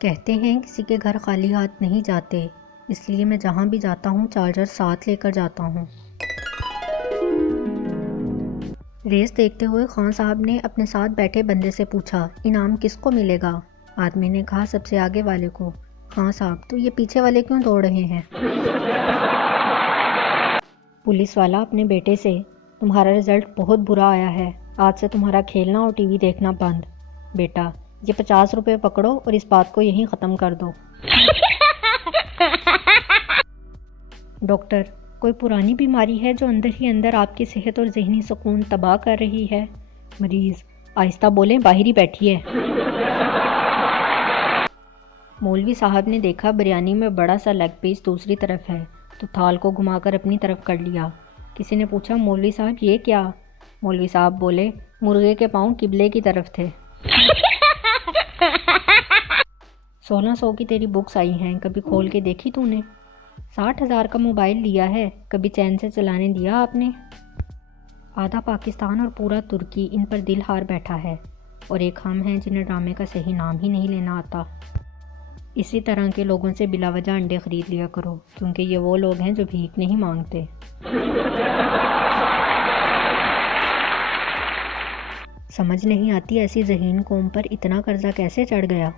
کہتے ہیں کسی کے گھر خالی ہاتھ نہیں جاتے، اس لیے میں جہاں بھی جاتا ہوں چارجر ساتھ لے کر جاتا ہوں۔ ریس دیکھتے ہوئے خان صاحب نے اپنے ساتھ بیٹھے بندے سے پوچھا، انعام کس کو ملے گا؟ آدمی نے کہا سب سے آگے والے کو۔ خان صاحب، تو یہ پیچھے والے کیوں دوڑ رہے ہیں؟ پولیس والا اپنے بیٹے سے، تمہارا رزلٹ بہت برا آیا ہے، آج سے تمہارا کھیلنا اور ٹی وی دیکھنا بند۔ بیٹا، یہ 50 روپے پکڑو اور اس بات کو یہیں ختم کر دو۔ ڈاکٹر، کوئی پرانی بیماری ہے جو اندر ہی اندر آپ کی صحت اور ذہنی سکون تباہ کر رہی ہے؟ مریض، آہستہ بولیں، باہر ہی بیٹھی ہے۔ مولوی صاحب نے دیکھا بریانی میں بڑا سا لیگ پیس دوسری طرف ہے تو تھال کو گھما کر اپنی طرف کر لیا۔ کسی نے پوچھا، مولوی صاحب یہ کیا؟ مولوی صاحب بولے، مرغے کے پاؤں قبلے کی طرف تھے۔ 1600 کی تیری بکس آئی ہیں، کبھی کھول کے دیکھی تو نے؟ 60,000 کا موبائل لیا ہے، کبھی چین سے چلانے دیا آپ نے؟ آدھا پاکستان اور پورا ترکی ان پر دل ہار بیٹھا ہے، اور ایک ہم ہیں جنہیں ڈرامے کا صحیح نام ہی نہیں لینا آتا۔ اسی طرح کے لوگوں سے بلا وجہ انڈے خرید لیا کرو، کیونکہ یہ وہ لوگ ہیں جو بھیک نہیں مانگتے۔ سمجھ نہیں آتی ایسی ذہین قوم پر اتنا قرضہ کیسے چڑھ گیا۔